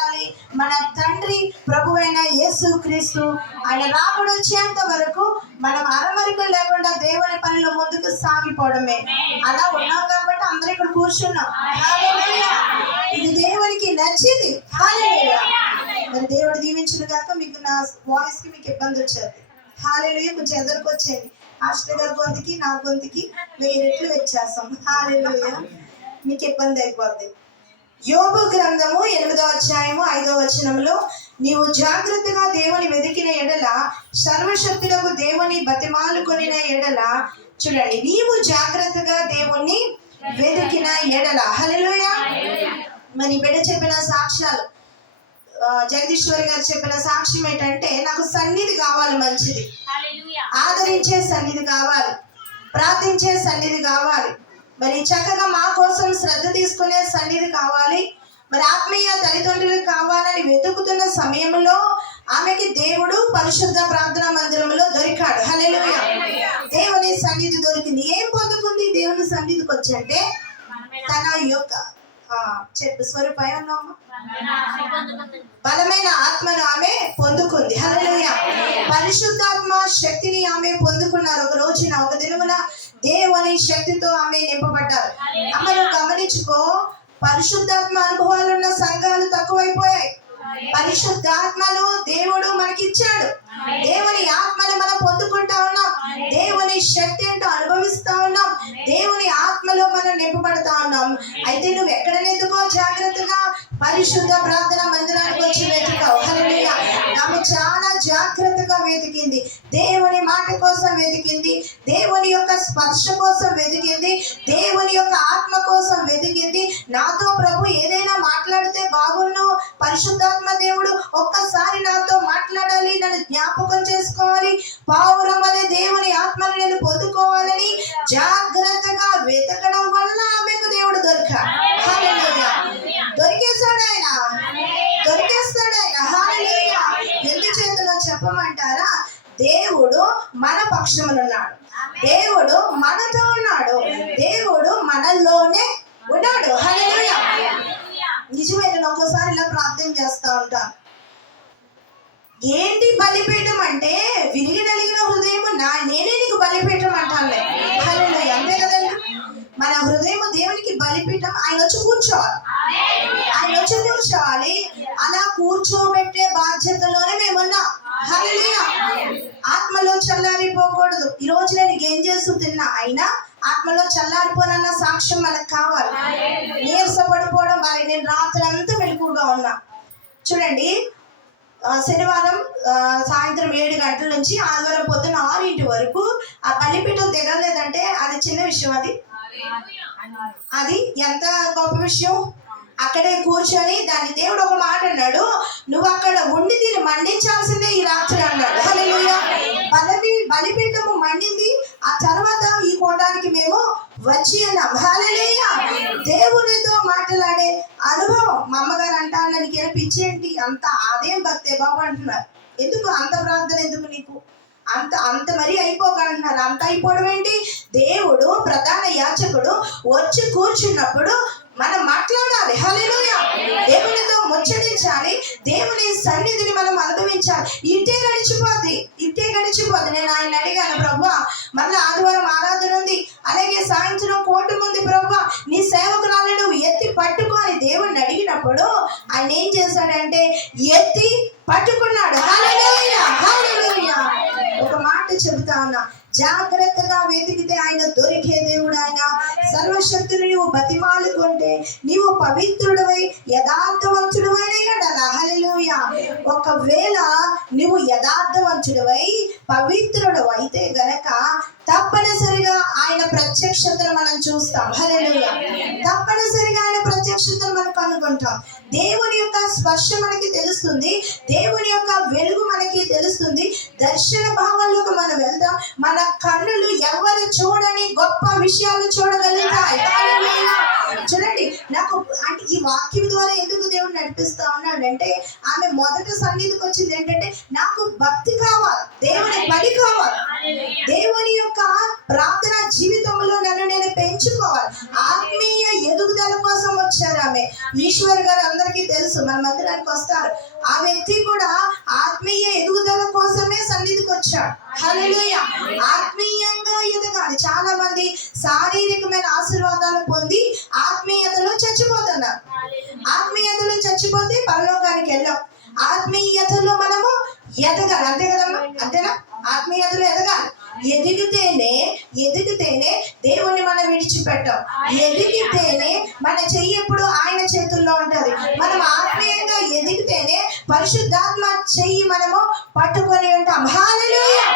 ఉండాలి? మన తండ్రి ప్రభువైన యేసు క్రీస్తు ఆయన రాకడ వచ్చేంత వరకు మనం అరమరికలు లేకుండా దేవుని పనిలో ముందుకు సాగిపోవడమే. అలా ఉన్నాం కాబట్టి అందరూ ఇక్కడ కూర్చున్నాం. హల్లెలూయా. ఇది దేవునికి నచ్చింది. హల్లెలూయా. మరి దేవుడు దీవించును గాక. మీకు నా వాయిస్ కి మీకు ఇబ్బంది వచ్చేది. హల్లెలూయా. కొంచెం ఎదురుకొచ్చేయండి. ఆశ్రయ గారి గొంతుకి నా గొంతుకి 1000 రెట్లు వ్యత్యాసం. హల్లెలూయా. మీకు ఇబ్బంది అయిపోద్ది. యోబు గ్రంథము 8వ అధ్యాయము 5వ వచనంలో, నీవు జాగ్రత్తగా దేవుని వెతికిన ఎడల, సర్వశక్తులకు దేవుని బతిమాలుకొనిన ఎడల, చూడండి, నీవు జాగ్రత్తగా దేవుణ్ణి వెతికిన ఎడల. హల్లెలూయా. మరి బిడ్డ చెప్పిన సాక్ష్యాలు, జగదీశ్వరి గారు చెప్పిన సాక్ష్యం ఏంటంటే, నాకు సన్నిధి కావాలి, మంచిది, ఆదరించే సన్నిధి కావాలి, ప్రార్థించే సన్నిధి కావాలి, మరి చక్కగా మా కోసం శ్రద్ధ తీసుకునే సన్నిధి కావాలి, మరి ఆత్మీయ తల్లిదండ్రులు కావాలని వెతుకుతున్న సమయంలో ఆమెకి దేవుడు పరిశుద్ధ ప్రార్థనా మందిరంలో దొరికాడు. హల్లెలూయా. దేవుని సన్నిధి దొరికింది. ఏం పొందుకుంది దేవుని సన్నిధికి వచ్చి అంటే, తన యొక్క చెప్పు స్వరూపం బలమైన ఆత్మను ఆమె పొందుకుంది. హల్లెలూయా. పరిశుద్ధాత్మ శక్తిని ఆమె పొందుకున్నారు. ఒక రోజున, ఒక దినమున దేవుని శక్తితో ఆమె నింపబడ్డారు. అమ్మను గమనించుకో, పరిశుద్ధాత్మ అనుభవాలు ఉన్న సంఘాలు తక్కువైపోయాయి. పరిశుద్ధాత్మను దేవుడు మనకిచ్చాడు. దేవుని ఆత్మని మనం పొందుకుంటా ఉన్నాం. దేవుని శక్తి ఏంటో అనుభవిస్తా ఉన్నాం. దేవుని ఆత్మలో మనం నింపబడతా ఉన్నాం. అయితే నువ్వు ఎక్కడ ఎందుకో జాగ్రత్తగా పరిశుద్ధ ప్రార్థన మందిరానికి వచ్చి వెతుకావు. హల్లెలూయా. ఆమె చాలా జాగ్రత్తగా వెతికింది. దేవుని మాట కోసం వెతికింది, దేవుని యొక్క స్పర్శ కోసం వెతికింది, దేవుని యొక్క ఆత్మ కోసం వెతికింది. నాతో ప్రభు ఏదైనా మాట్లాడితే బాగుండు, పరిశుద్ధాత్మ దేవుడు ఒక్కసారి నాతో మాట్లాడాలి, నన్ను జ్ఞాపకం చేసుకోవాలి, పావురం అనే దేవుని ఆత్మని నేను పొందుకోవాలని జాగ్రత్తగా వెతకడం వల్ల ఆమెకు దేవుడు దొరికాడు. హల్లెలూయా. దొరికేస్తాడు ఆయన, దొరికేస్తాడు ఆయన. హల్లెలూయా. ఎందుచేతనో చెప్పమంటారా? దేవుడు మన పక్షమునున్నాడు, దేవుడు మనతో ఉన్నాడు, దేవుడు మనలోనే ఉన్నాడు. హల్లెలూయా. నిజమే. నేను ఒక్కోసారి ఇలా ప్రార్థన చేస్తా ఉంటాను. ఏంటి బలిపీఠం అంటే, విరిగి నలిగిన హృదయం నేనే నీకు బలిపీఠం అంటాను. హల్లెలూయా. అంతే కదండి. మన హృదయం దేవునికి బలిపీఠం. ఆయన వచ్చి కూర్చోవాలి, ఆయన వచ్చి కూర్చోవాలి. అలా కూర్చోబెట్టే బాధ్యతలోనే మేమున్నాం. హల్లెలూయా. ఆత్మలో చల్లారిపోకూడదు. ఈ రోజు నేను గెంజేసు తిన్నా, అయినా ఆత్మలో చల్లారిపోనన్న సాక్ష్యం మనకు కావాలి. నీరసపడిపోవడం మరి. నేను రాత్రి అంతా మెలకువగా ఉన్నా. చూడండి, శనివారం సాయంత్రం 7 గంటల నుంచి ఆదివారం పొద్దున్న 6 వరకు ఆ బలిపీఠం దిగలేదంటే అది చిన్న విషయం. అది ఎంత గొప్ప విషయం. అక్కడే కూర్చొని దాన్ని దేవుడు ఒక మాట అన్నాడు, నువ్వు అక్కడ ఉండి దీన్ని మండించాల్సిందే ఈ రాత్రి అన్నాడు. హల్లెలూయా. బలిపీఠము మండింది. ఆ తర్వాత ఈ కోటానికి మేము వచ్చి ఉన్నాం. హల్లెలూయా. దేవునితో మాట్లాడే అనుభవం. మా అమ్మగారు అంటారు, నీకు ఏనిపించేంటి అంత అదేం భక్తే బాబు అంటున్నారు. ఎందుకు అంత ప్రార్థన, ఎందుకు నీకు అంత మరీ అయిపోకంటున్నారు. అంత అయిపోవడం ఏంటి? దేవుడు ప్రధాన యాజకుడు వచ్చి కూర్చున్నప్పుడు మనం మాట్లాడాలి. హల్లెలూయా. దేవునితో ముచ్చటించాలి, దేవుని సన్నిధిని మనం అనుభవించాలి. ఇట్టే గడిచిపోద్ది. నేను ఆయన అడిగాను, ప్రభువా మళ్ళీ ఆదివారం ఆరాధన ఉంది, అలాగే సాయంత్రం కోర్టు ఉంది, ప్రభువా నీ సేవకురాలు నువ్వు ఎత్తి పట్టుకొని దేవుణ్ణి అడిగినప్పుడు ఆయన ఏం చేశాడంటే ఎత్తి పట్టుకున్నాడు. హల్లెలూయా. హల్లెలూయా. ఒక మాట చెబుతా ఉన్నా, జాగ్రత్తగా వెతికితే ఆయన దొరికే దేవుడు. ఆయన సర్వశక్తులు నువ్వు బతిమాలుకుంటే నీవు పవిత్రుడవై యథార్థవంతుడవైనా కదా. హల్లెలూయా. ఒకవేళ నువ్వు యథార్థవంతుడవై పవిత్రుడు అయితే గనక తప్పనిసరిగా ఆయన ప్రత్యక్షతను మనం చూస్తాం. హల్లెలూయా. తప్పనిసరిగా ఆయన ప్రత్యక్షతను మనం కనుగొంటాం. దేవుని యొక్క స్పర్శ మనకి తెలుస్తుంది, దేవుని యొక్క వెలుగు మనకి తెలుస్తుంది. దర్శన భావంలోకి మనం వెళ్తాం. మన కన్నులు ఎవరు చూడని గొప్ప విషయాలు చూడగలుగుతాయి. చూడండి, నాకు అంటే ఈ వాక్యం ద్వారా ఎందుకు దేవుడు నడిపిస్తా ఉన్నాడంటే, ఆమె మొదట సన్నిధికి వచ్చింది ఏంటంటే, నాకు భక్తి కావాలి, దేవుని పని కావాలి, దేవుని యొక్క ప్రార్థన జీవితంలో నన్ను నేను పెంచుకోవాలి, ఆత్మీయ ఎదుగుదల కోసం వచ్చారు. ఆమె ఈశ్వర్ గారు అందరికీ తెలుసు, మన మందిరానికి వస్తారు. ఆ వ్యక్తి కూడా ఆత్మీయ ఎదుగుదల కోసమే సన్నిధికి వచ్చాడు. హల్లెలూయా. ఆత్మీయంగా ఎదగాలి. చాలా మంది శారీరకమైన ఆశీర్వాదాలు పొంది ఆత్మీయతలో చచ్చిపోతున్నారు. ఆత్మీయతలో చచ్చిపోతే పరలోకానికి వెళ్ళాం. ఆత్మీయతలో మనము ఎదగాలి, అంతే కదమ్మా, అంతేనా? ఆత్మీయతలో ఎదగాలి. ఎదిగితేనే దేవుణ్ణి మనం విడిచిపెట్టాం. ఎదిగితేనే మన చెయ్యి ఎప్పుడు ఆయన చేతుల్లో ఉంటది. మనం ఆత్మీయంగా ఎదిగితేనే పరిశుద్ధాత్మ చెయ్యి మనము పట్టుకొని ఉంటాం. హల్లెలూయా.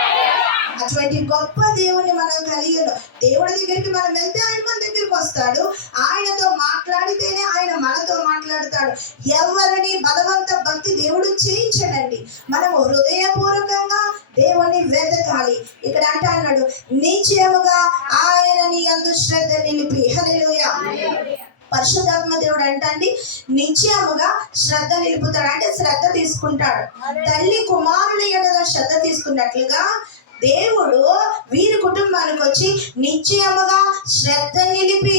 అటువంటి గొప్ప దేవుణ్ణి మనం కలిగి ఉన్నాం. దేవుడి దగ్గరికి మనం వెళ్తే ఆయన మన దగ్గరికి వస్తాడు. ఆయనతో మాట్లాడితేనే ఆయన మనతో మాట్లాడతాడు. ఎవరిని బలవంత భక్తి దేవుడు చేయించడండి. మనము హృదయపూర్వకంగా దేవుణ్ణి వెతకాలి. ఇక్కడ అన్నాడు, నిశ్చయముగా ఆయన నీ యందు శ్రద్ధ నిలిపి. హల్లెలూయా. పరిశుద్ధాత్మ దేవుడు అంటండి నిశ్చయముగా శ్రద్ధ నిలుపుతాడు, అంటే శ్రద్ధ తీసుకుంటాడు. తల్లి కుమారుల ఎడల శ్రద్ధ తీసుకున్నట్లుగా దేవుడు వీరి కుటుంబానికి వచ్చి నిశ్చయముగా శ్రద్ధ నిలిపి,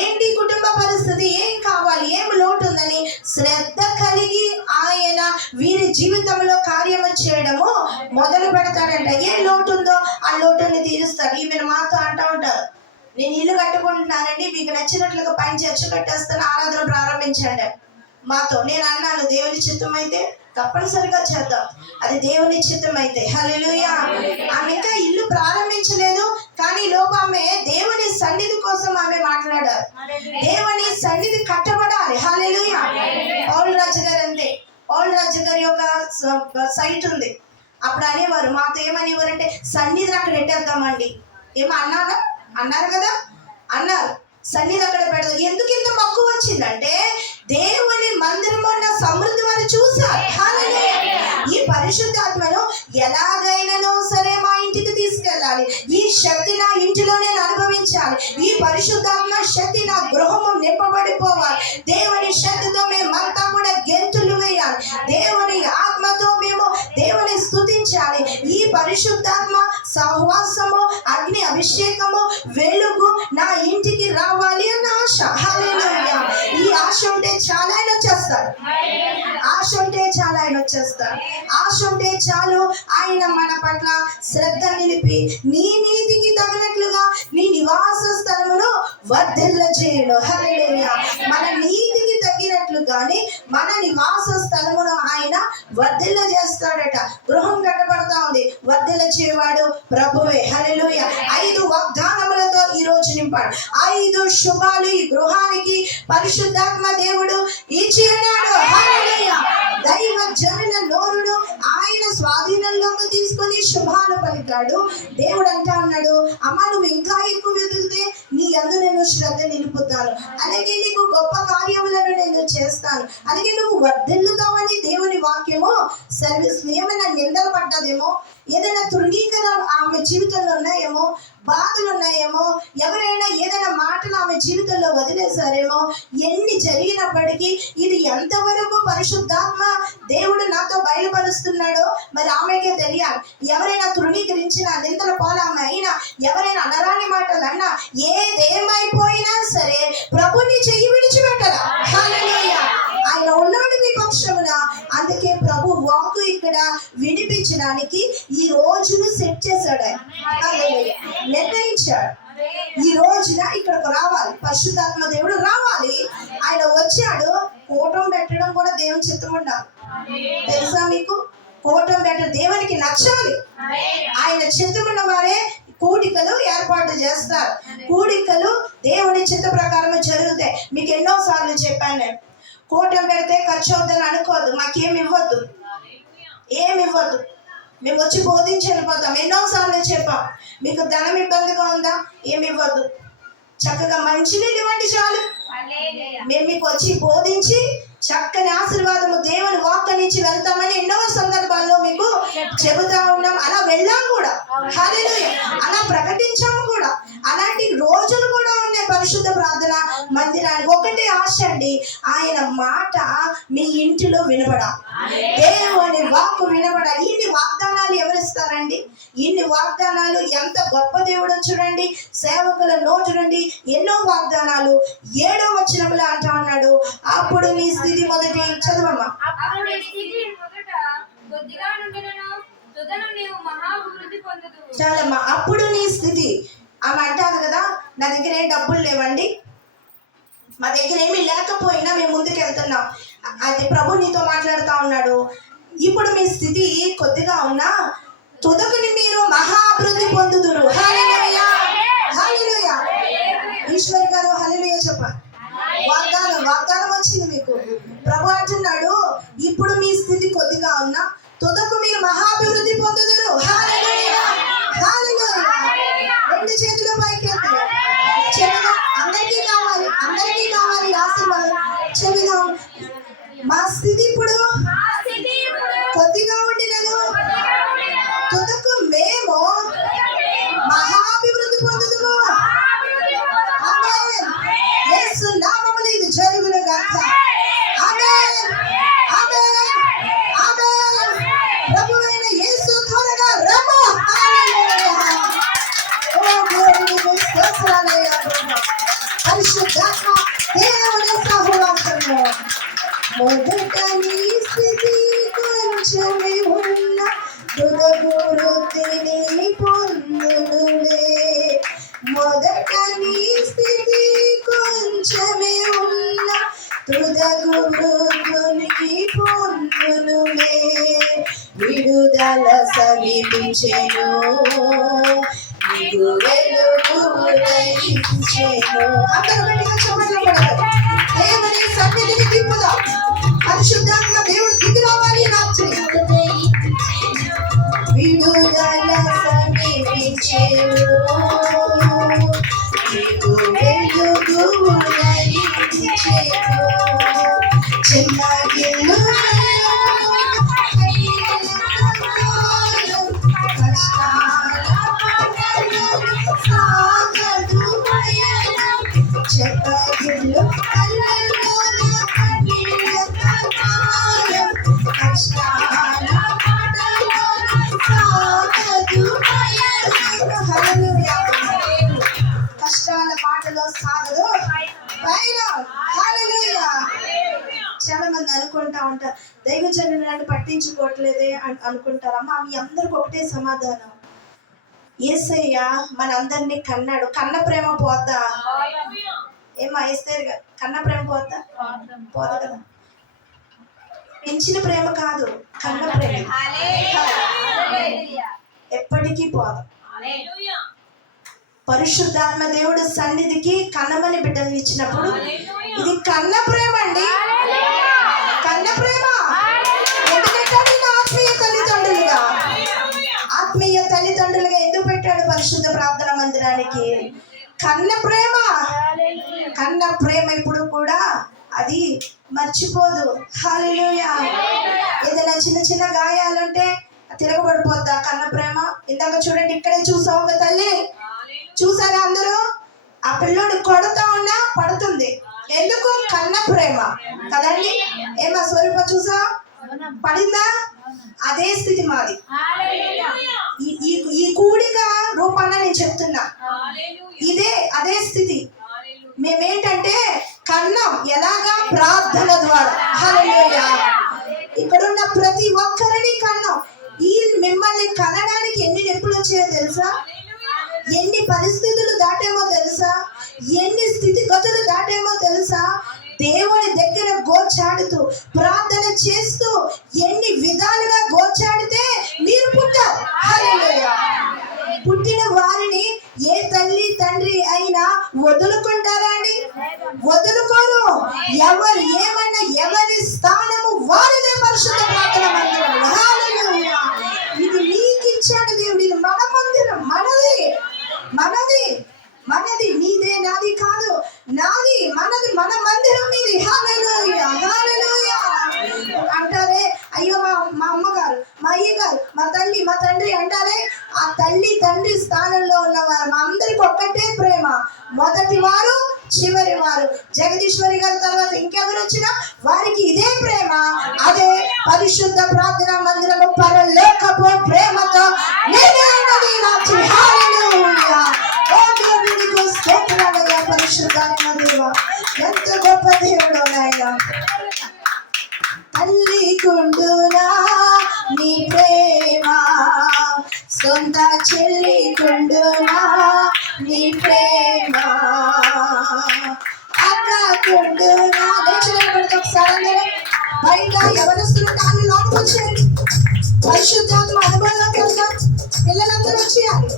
ఏంటి కుటుంబ పరిస్థితి, ఏం కావాలి, ఏం లోటు ఉందని శ్రద్ధ కలిగి ఆయన వీరి జీవితంలో కార్యము చేయడము మొదలు పెడతాడంట. ఏ లోటు ఉందో ఆ లోటుని తీరుస్తాడు. ఈమెను మాతో అంటూ ఉంటారు, నేను ఇల్లు కట్టుకుంటున్నానండి, మీకు నచ్చినట్లుగా పైన చర్చ కట్టేస్తాను, ఆరాధన ప్రారంభించండి మాతో. నేను అన్నాను, దేవుని చిత్తం అయితే తప్పనిసరిగా చేద్దాం, అది దేవుని చిత్తం అయితే. హల్లెలూయా. ఆమె ఇంకా ఇల్లు ప్రారంభించలేదు, కానీ లోపు ఆమె దేవుని సన్నిధి కోసం ఆమె మాట్లాడారు. దేవుని సన్నిధి కట్టబడాలి. హల్లెలూయా. పౌలు రాజు గారు అంతే. పౌలు రాజు గారి యొక్క సైట్ ఉంది. అప్పుడు అనేవారు, మాతో ఏమనేవారంటే సన్నిధిని అక్కడ పెట్టేద్దామండి. ఏమో అన్నారు కదా, అన్నారు సన్నిధి అక్కడ పెడదాం. ఎందుకు ఇంత మక్కువ వచ్చిందంటే దేవుని మందిరంలో ఉన్న సమృద్ధి వారు చూశారు. హల్లెలూయా. ఈ పరిశుద్ధాత్మను ఎలాగైనానో సరే మా ఇంటికి తీసుకెళ్ళాలి. ఈ శక్తి నా ఇంటిలో నేను అనుభవించాలి. ఈ పరిశుద్ధాత్మ శక్తి నా గృహము నింపబడిపోవాలి. దేవుని శక్తితో మేమంతా కూడా గెంతులు వేయాలి. దేవుని ఆత్మతో మేము దేవుని స్తుతించాలి. ఈ పరిశుద్ధాత్మ సహవాసము, అగ్ని అభిషేకము, వెలుగు నా ఇంటికి రావాలి అన్న ఆశ. హల్లెలూయా. ఈ ఆశ ఉంటే చాలా ఆయన వచ్చేస్తాడు. ఆశ ఉంటే చాలా ఆయన వచ్చేస్తాడు. ఆశ ఉంటే చాలు ఆయన మన పట్ల శ్రద్ధ నిలిపి నీ నీతికి తగినట్లుగా నీ నివాస స్థలమును వర్ధిల్ల చేయడు. హల్లెలూయా. మన నీతికి తగినట్లుగానే మన నివాస స్థలమును ఆయన వర్ధిల్ల చేస్తాడట. గృహం కట్టబడతా ఉంది, వర్ధిల్ల చేయవాడు ప్రభువే. హల్లెలూయా. 5 వాగ్దానములతో ఈ రోజు నింపాడు. 5 శుభాలు ఈ గృహానికి పరిశుద్ధాత్మ దేవుడు ఇచ్చి ఉన్నాడు. హల్లెలూయా. దైవ జనుల నోరును ఆయన స్వాధీనంలోకి తీసుకొని శుభాలు పలికాడు. దేవుడు అంటా ఉన్నాడు, అమ్మ నువ్వు ఇంకా ఎక్కువ వెతికితే నీ యందు నేను శ్రద్ధ నిలుపుతాను, అలాగే నీకు గొప్ప కార్యములను నేను చేస్తాను, అలాగే నువ్వు వర్ధిల్లుతావని దేవుని వాక్యము సెలవిస్తుంది. ఏమైనా నిందలు పడ్డదేమో, ఏదైనా తృణీకరణ ఆమె జీవితంలో ఉన్నాయేమో, బాధలు ఉన్నాయేమో, ఎవరైనా ఏదైనా మాటలు ఆమె జీవితంలో వదిలేశారేమో, ఎన్ని జరిగినప్పటికీ ఇది ఎంతవరకు పరిశుద్ధాత్మ దేవుడు నాతో బయలుపరుస్తున్నాడో మరి ఆమెకే తెలియాలి. ఎవరైనా తృణీకరించినా, నిందల పాలన అయినా, ఎవరైనా అనరాని మాటలు అన్నా, ఏదేమైపోయినా సరే ప్రభుని చెయ్యి విడిచిపెట్టరా. హల్లెలూయా. ఆయన ఉన్నాడు మీ పక్షమున. అందుకే ప్రభు వాక్కు ఇక్కడ వినిపించడానికి ఈ రోజును సెట్ చేశాడు. హల్లెలూయా. నిర్ణయించాడు ఈ రోజున ఇక్కడికి రావాలి, పరిశుద్ధాత్మ దేవుడు రావాలి. ఆయన వచ్చాడు. కూటం పెట్టడం కూడా దేవుని చిత్తం ఉండాలి. తెలుసా మీకు? కూటం పెట్టడం దేవునికి నచ్చాలి. ఆయన చిత్తమున్న వారే కూడికలు ఏర్పాటు చేస్తారు. కూడికలు దేవుని చిత్త ప్రకారం జరుగుతాయి. మీకు ఎన్నో సార్లు చెప్పాను నేను, కూటం పెడితే ఖర్చు అవుతుందని అనుకోవద్దు. మాకేమి ఇవ్వద్దు, ఏమి ఇవ్వద్దు, మేము వచ్చి బోధించి వెళ్ళిపోతాం. ఎన్నోసార్లు చెప్పాం, మీకు ధనం ఇబ్బందిగా ఉందా, ఏమి ఇవ్వద్దు, చక్కగా మంచినీళ్ళు ఇవ్వండి చాలు. మేము మీకు వచ్చి బోధించి చక్కని ఆశీర్వాదము దేవుని వాక్కు నుంచి వెళ్తామని ఎన్నో సందర్భాల్లో మీకు చెబుతా ఉన్నాం. అలా వెళ్ళాం కూడా. హల్లెలూయా. అలా ప్రకటించాము కూడా. అలాంటి రోజులు కూడా ఉన్నాయి. పరిశుద్ధ ప్రార్థన మందిరానికి ఒకటే ఆశ అండి, ఆయన మాట మీ ఇంటిలో వినబడాలి, దేవుని వాక్కు వినబడాలి. ఇన్ని వాగ్దానాలు ఎవరిస్తారండి? ఇన్ని వాగ్దానాలు ఎంత గొప్ప దేవుడో చూడండి. సేవకుల నోటి నుండి ఎన్నో వాగ్దానాలు. 7వ వచనంలో అంటా ఉన్నాడు, అప్పుడు నీ స్థితి మొదటి చదవమ్మా. చాలమ్మా. అప్పుడు నీ స్థితి ఆమె అంటారు కదా, నా దగ్గర ఏం డబ్బులు లేవండి, మా దగ్గర ఏమీ లేకపోయినా మేము ముందుకు వెళ్తున్నాం. అది ప్రభు నీతో మాట్లాడుతూ ఉన్నాడు. ఇప్పుడు మీ స్థితి కొద్దిగా ఉన్నా తుదకుని మీరు మహా అభివృద్ధి పొందుదురు. హల్లెలూయా, హల్లెలూయా. ఈశ్వర్ గారు హల్లెలూయా చెప్పండి. వాగ్దానం వచ్చింది మీకు. ప్రభు అంటున్నాడు, ఇప్పుడు మీ స్థితి కొద్దిగా ఉన్నా తుదకు మీరు మహాభివృద్ధి పొందుదురు. హల్లెలూయా, హల్లెలూయా. 2 చేతులు పైకి ఎత్తులు చెబుదాం. అందరికీ కావాలి ఆశీర్వాదం. చెబుదాం, మా స్థితి ఇప్పుడు కొద్దిగా ఉండినను తుదకు మేము మహాభివృద్ధి పొందుదుము. ఆమేన్. యేసు నామములో ఇది జరుగును గాక. ఆమేన్, ఆమేన్, ఆమేన్. ప్రభువైన యేసు త్వరగా రమ్ము. హల్లెలూయా. Oh glory to స్తోత్రాలయ్యా. పరిశుద్ధాత్మ దేవుని సహవాసము. మొదట నీ స్థితి కొంచెమే ఉన్న తుదకు వృద్ధిని పొందునులే. మొదట నీ స్థితి కొంచెమే ఉన్న తుదకు వృద్ధిని పొందునులే. విడుదల సమీపించెను, నీకు వెలుగు ఉదయించెను. అందరూ గట్టిగా చప్పట్లు కొడతారు. దేవుని సన్నిధిని తిప్పుదాం. పరిశుద్ధాత్మ దేవుడు దిగి రావాలి రాత్రి. విడుదల సమీపించెను, నీకు వెలుగు ఉదయించెను. చిన్నగిల్లు కష్టాల సాగదు పయనం. చెక్కగిల్లు కళ్ళలోన కన్నీళ్ళ కాలం. కష్టాల పాటలోన సాగదు పయనం. హల్లెలూయా. కష్టాల పాటలో సాగదు పయనం. హల్లెలూయా. చాలా మంది అనుకుంటా ఉంటారు, దైవజనులు నన్ను పట్టించుకోవట్లేదే అనుకుంటారమ్మా. మీ అందరికి ఒకటే సమాధానం, యేసయ్య మనందరినీ కన్నాడు. కన్న ప్రేమ పోద్దా? ఏమా వేస్తారు కన్న ప్రేమ పోద్దా? పోదు కదా. పెంచిన ప్రేమ కాదు, కన్న ప్రేమ ఎప్పటికీ పోదు. పరిశుద్ధాత్మ దేవుడు సన్నిధికి కన్నమని బిడ్డలు ఇచ్చినప్పుడు ఇది కన్న ప్రేమ అండి, కన్న ప్రేమ. ఎందుకంటే ఆత్మీయ తల్లిదండ్రులుగా ఎందుకు పెట్టాడు పరిశుద్ధ ప్రార్థన మందిరానికి? కన్న ప్రేమ. కన్న ప్రేమ ఇప్పుడు కూడా అది మర్చిపోదు. హల్లెలూయా. ఏదైనా చిన్న చిన్న గాయాలుంటే తిరగబడిపోద్దా కన్న ప్రేమ? ఇందాక చూడండి, ఇక్కడే చూసాం ఒక తల్లి, చూసారా అందరూ? ఆ పిల్లోడు కొడుతా ఉన్నా పడుతుంది. ఎందుకు? కన్న ప్రేమ కదండి. ఏమా స్వరూప చూసా పడిందా? అదే స్థితి మాది. ఈ కూడిక రూపాన నేను చెప్తున్నా, అదే స్థితి. మేమేంటంటే కన్నం ఎలాగా? ప్రార్థన ద్వారా. హల్లెలూయా. ఇక్కడున్న ప్రతి ఒక్కరిని కన్నం. ఈ మిమ్మల్ని కనడానికి ఎన్ని నొప్పులు వచ్చాయో తెలుసా? ఎన్ని పరిస్థితులు దాటేమో తెలుసా? ఎన్ని స్థితిగతులు దాటేమో తెలుసా? దేవుని దగ్గర గోచాడుతూ ప్రార్థన చేస్తూ ఎన్ని విధాలుగా గోచాడితే మీరు పుట్టారు. హల్లెలూయా. పుట్టిన వారిని ఏ తల్లి తండ్రి అయినా వదులుకుంటారా అండి? వదులుకోరు. ఎవరు ఏమన్నా ఎవరి స్థానము వారిదే పరిశుద్ధ ప్రార్థన మందిరం. హల్లెలూయా. ఇది నీకు ఇచ్చాడు దేవుడు. ఇది మన మందిరం, మనది మనది మనది. నీదే నాది కాదు, నాది మనది, మన మందిరం ఇది. హల్లెలూయా, హల్లెలూయా. అంటారే, అయ్యో మా అమ్మగారు, మా అయ్యగారు, మా తల్లి, మా తండ్రి అంటారే. ఆ తల్లి తండ్రి స్థానంలో ఉన్నవారు మా అందరికి ఒక్కటే ప్రేమ. మొదటి వారు చివరి వారు జగదీశ్వరి గారి తర్వాత ఇంకెవరు వచ్చినా వారికి ఇదే ప్రేమ, అదే పరిశుద్ధ ప్రార్థన మందిరము పరలోకపు ప్రేమతో నిండినది నా జీవితం. హల్లెలూయా. ఓ దేవుని నీకు స్తోత్రాలయ్యా పరిశుద్ధమైన దేవా, ఎంత గొప్ప దేవుడో నాయనా. తల్లి కుండునా నీ ప్రేమ, సొంత చెల్లి కుండునా నీ ప్రేమ, అక్క కుండునా. లేచి ఒకసారి అందరూ బయట ఎవరొస్తున్న కాళ్ళు లోపలికి వచ్చేయండి. పరిశుద్ధాత్మ అనుభవంలోకి వెళ్దాం. పిల్లలందరూ వచ్చేయాలి.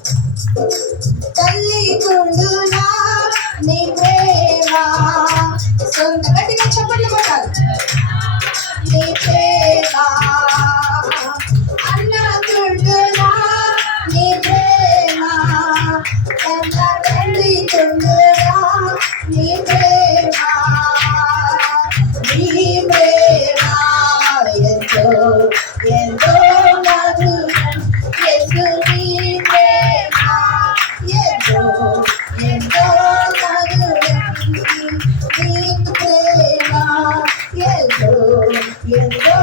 తల్లి కుండునా నీ ప్రేమ, సొంత గట్టిగా చప్పట్లు కొట్టాలి. నీ ప్రేమ అన్న కుండునా నీ ప్రేమ, ఎంత తల్లి కుండునా నీ ప్రేమ, నీ ప్రేమ ఎంతో ఎంతో మధురం. యేసు నీ ప్రేమ ఎంతో ఎంతో మధురం. నీ ప్రేమ ఎంతో ఎంతో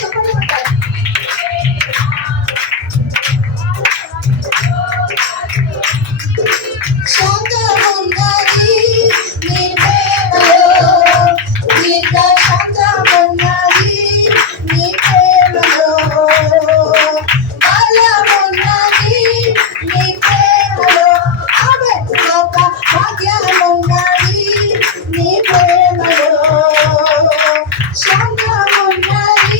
చెప్పండి. శాంతమున్నది నీ ప్రేమలో, దీర్ఘ శాంతమున్నది నీ ప్రేమలో, బలమున్నది నీ ప్రేమలో, ఆమెలోక భాగ్యమున్నది నీ ప్రేమలో. శాంతమున్నది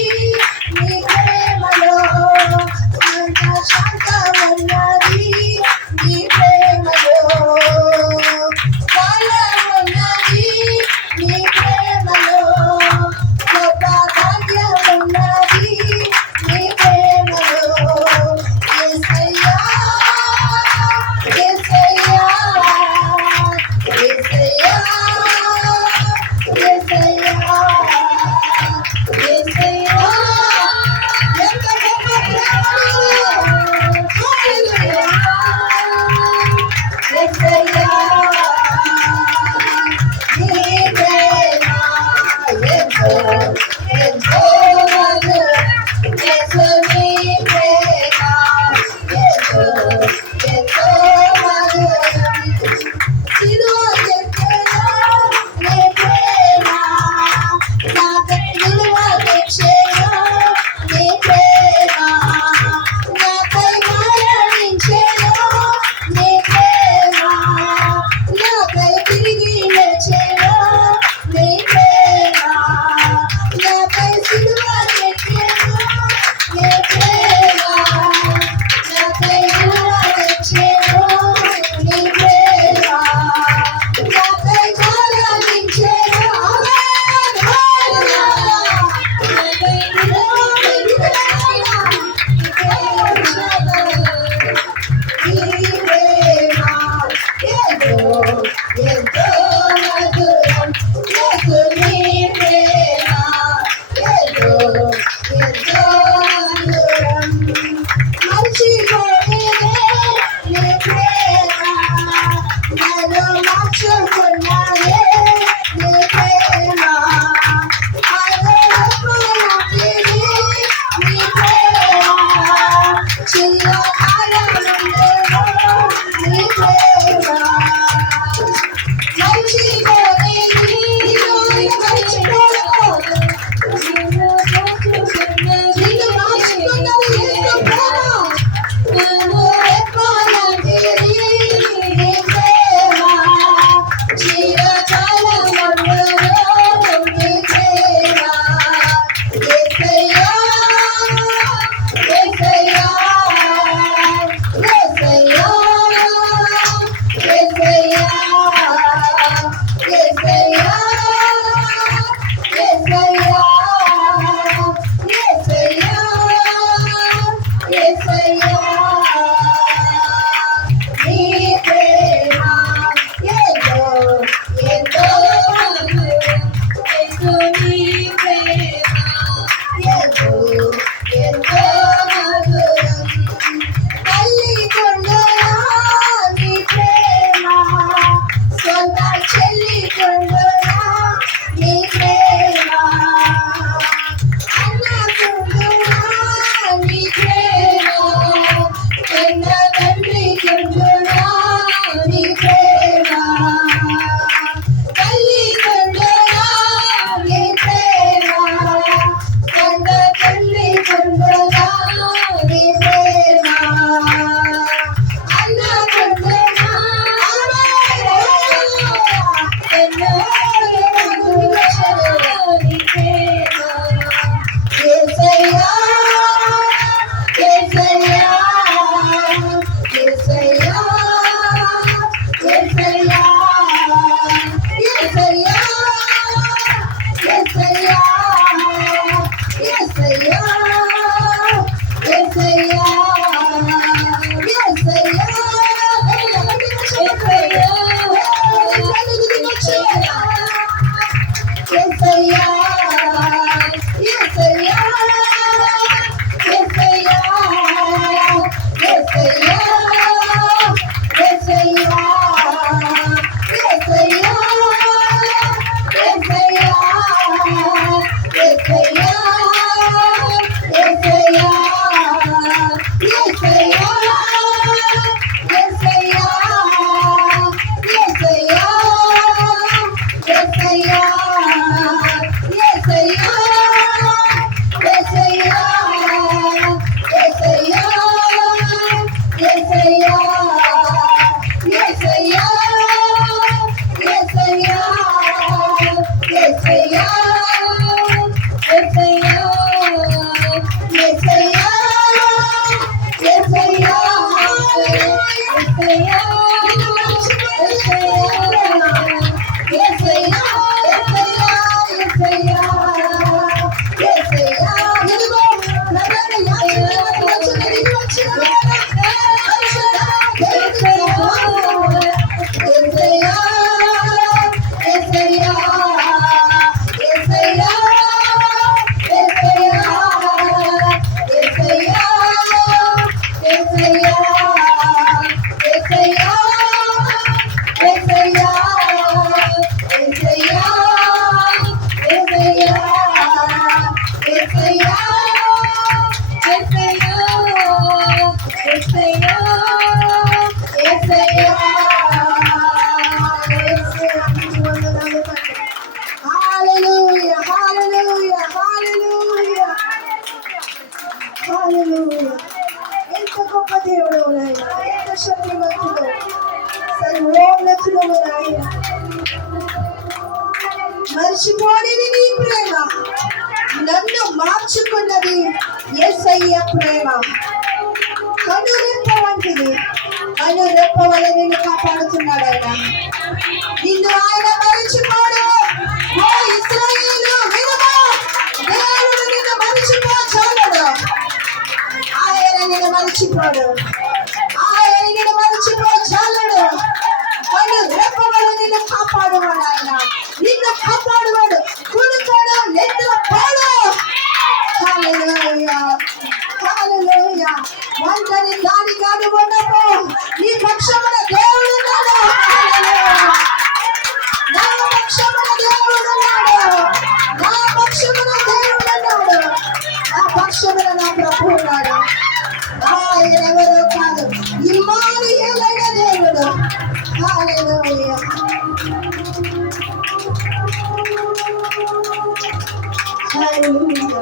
చేస్తున్నావు నాయన. మర్చిపోనిది నీ ప్రేమ, నన్ను మార్చుకున్నది యేసయ్య ప్రేమ. కనురెప్ప వంటిది, కనురెప్ప వల్ల నిన్ను కాపాడుతున్నాడు ఆయన. నిన్ను ఆయన మరిచిపోడు. ఓ ఇశ్రాయేలు వినుము, దేవుడు నిన్ను మరిచిపో చాలడు. ఆయన నిన్ను మరిచిపోడు, ఆయన నిన్ను మరిచిపో చాలడు. కనురెప్ప వల్ల నిన్ను కాపాడువాడు ఆయన. నిన్ను కాపాడువాడు, కుడుతాడు, నిద్ర పోడు. హల్లెలూయా, హల్లెలూయా. ఒంటరి దాని కాదు ఉండవు, నీ పక్షమున దేవుడు ఉన్నాడు. నా పక్షమున దేవుడు ఉన్నాడు, నా పక్షమున దేవుడు ఉన్నాడు, నా పక్షమున నా ప్రభు ఉన్నాడు. ఆయన ఎవరో కాదు, ఇమ్మానుయేలైన దేవుడు. హల్లెలూయా. హల్లెలూయా.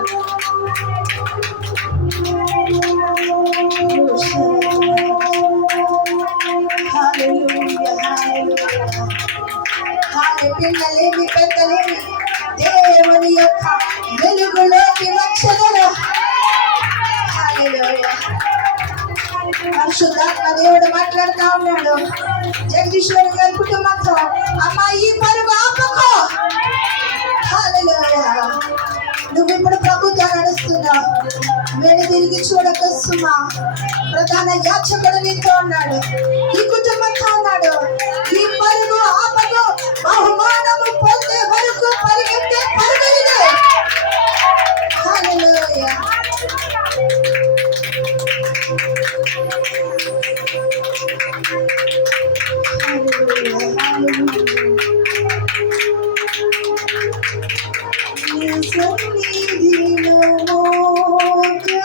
పిల్లలేమి పెద్దలేమి దేవుని యొక్క వెలుగులోకి వచ్చెదరు. హల్లెలూయా. పరిశుద్ధాత్మ దేవుడు మాట్లాడుతా ఉన్నాడు జగదీశ్వరి గారి కుటుంబంతో. అమ్మా, ఈ పరుగు ఆపకో. హల్లెలూయా. నువ్వు ఇప్పుడు ప్రభుత్వ నడుస్తున్నావు, వెను తిరిగి చూడక సుమా. ప్రధాన యాజకుడు నీతో ఉన్నాడు, ఈ కుటుంబంతో ఉన్నాడు. ఈ పరుగు ఆపకు, బహుమానము పొందే వరకు పరిగెత్తే పరుగు ఇది. హల్లెలూయా. సన్నిధిలో మోకరించి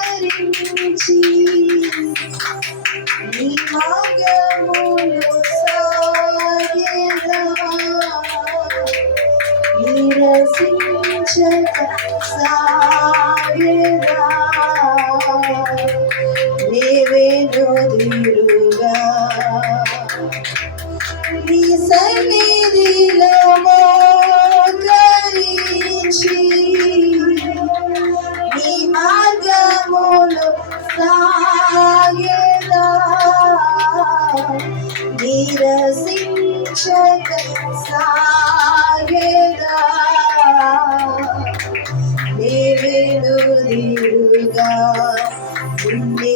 నీ మార్గములో సాగెదా, నిరసించక సాగెదా, నీవెనుదిరుగా. నీ సన్నిధిలో మోకరించి నీ మార్గములో సాగెదా, నిరసించక సాగెదా, నీవెనుదిరుగా. నిన్నే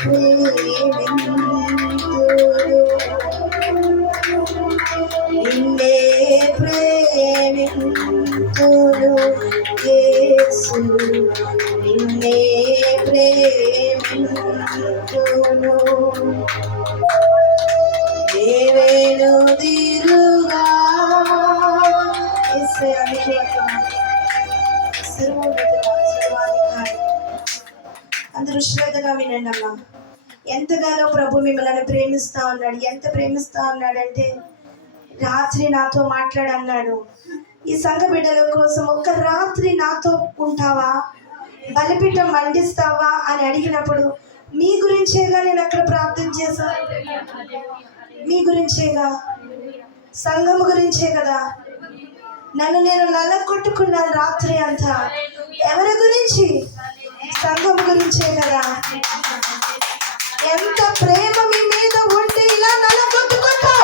ప్రేమింతును, నిన్నే ప్రేమింతును యేసు, నిన్నే ప్రేమింతును. నీవెనుదిరుగా. అందరూ శ్రద్ధగా వినండి అమ్మా. ఎంతగానో ప్రభు మిమ్మల్ని ప్రేమిస్తా ఉన్నాడు. ఎంత ప్రేమిస్తా ఉన్నాడంటే రాత్రి నాతో మాట్లాడన్నాడు, ఈ సంఘ బిడ్డల కోసం ఒక్క రాత్రి నాతో ఉంటావా, బలిపీఠం మండిస్తావా అని అడిగినప్పుడు మీ గురించేగా నేను అక్కడ ప్రార్థన చేశాను. మీ గురించేగా, సంఘం గురించే కదా. నన్ను నేను నల్లగొట్టుకున్నాను రాత్రి అంతా. ఎవరి గురించి? సంఘం గురించే కదా. ఎంత ప్రేమ మీ మీద ఉంటే ఇలా నల్లగొట్టుకుంటా,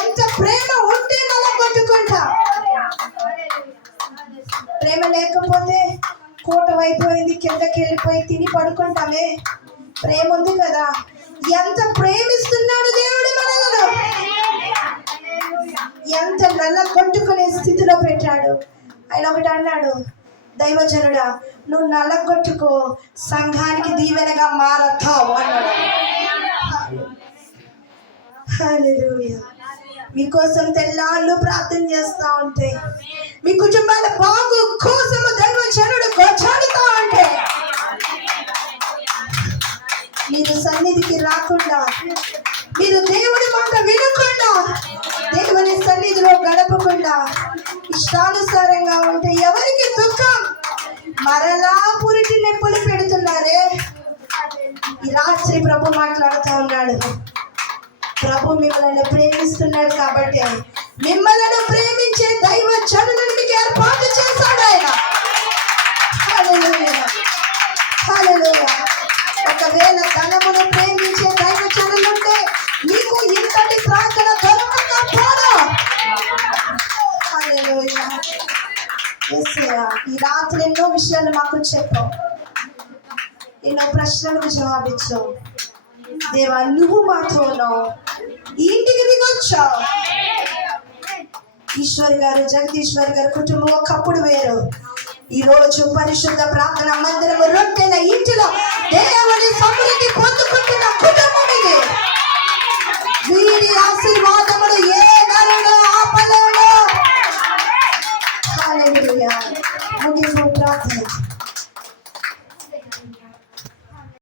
ఎంత ప్రేమ ఉంటే నల్లగొట్టుకుంటా. ప్రేమ లేకపోతే కూటం అయిపోయింది, కిందకి వెళ్ళిపోయి తిని పడుకుంటామే. ప్రేమ ఉంది కదా. ఎంత ప్రేమిస్తున్నాడు దేవుడు మనలను, ఎంత నల్లగొట్టుకునే స్థితిలో పెట్టాడు. ఆయన ఒకటి అన్నాడు, దైవజనుడా నువ్వు నల్లగొట్టుకో, సంఘానికి దీవెనగా మారతావు అన్నాడు. హల్లెలూయా. మీకోసం తెల్లాళ్ళు ప్రార్థన చేస్తా ఉంటే, మీ కుటుంబాల బాగు కోసము దైవజనుడు కొట్లాడుతా ఉంటే, మీరు సన్నిధికి రాకుండా, మీరు దేవుడి మాట వినకుండా, దేవుని సన్నిధిలో గడపకుండా ఇష్టానుసారంగా ఉంటే ఎవరికి దుఃఖం? మరలా పురిటి నొప్పులు పెడుతున్నారే. ఈ రాత్రి ప్రభు మాట్లాడుతూ ఉన్నాడు, ప్రభు మిమ్మల్ని ప్రేమిస్తున్నాడు కాబట్టి మిమ్మల్ని ప్రేమించే దైవ జనులను మీకు ఏర్పాటు చేశాడు ఆయన. హల్లెలూయా, హల్లెలూయా. ఒకవేళ ధనమును ప్రేమించే దైవ జనులుంటే మీకు ఇంతటి ప్రార్థన దొరకకపోదు. హల్లెలూయా. యేసయ్యా, ఈ రాత్రి ఎన్నో విషయాలు మాకు చెప్పావు, ఎన్నో ప్రశ్నలకు జవాబిచ్చావు. దేవా, నువ్వు మాతో ఉన్నావు. ఇంటికి దిగొచ్చావు. ఈశ్వర్ గారు, జగదీశ్వర్ గారు కుటుంబం ఒకప్పుడు వేరు. ఈ రోజు పరిశుద్ధ ప్రార్థన మందిరము రొట్టెల ఇంటిలో దేవుని సమృద్ధి